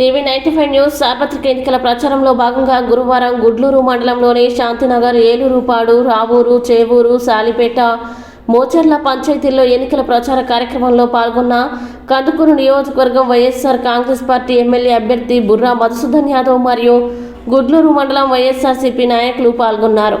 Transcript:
TV ninety five news సార్వత్రిక ఎన్నికల ప్రచారంలో భాగంగా గురువారం గుడ్లూరు మండలంలోని శాంతినగర్ ఏలూరుపాడు రావూరు చేవూరు సాలిపేట మోచర్ల పంచాయతీల్లో ఎన్నికల ప్రచార కార్యక్రమంలో పాల్గొన్న కందుకూరు నియోజకవర్గం వైఎస్ఆర్ కాంగ్రెస్ పార్టీ ఎమ్మెల్యే అభ్యర్థి బుర్రా మధుసూదన్ యాదవ్ మరియు గుడ్లూరు మండలం వైఎస్ఆర్సీపీ నాయకులు పాల్గొన్నారు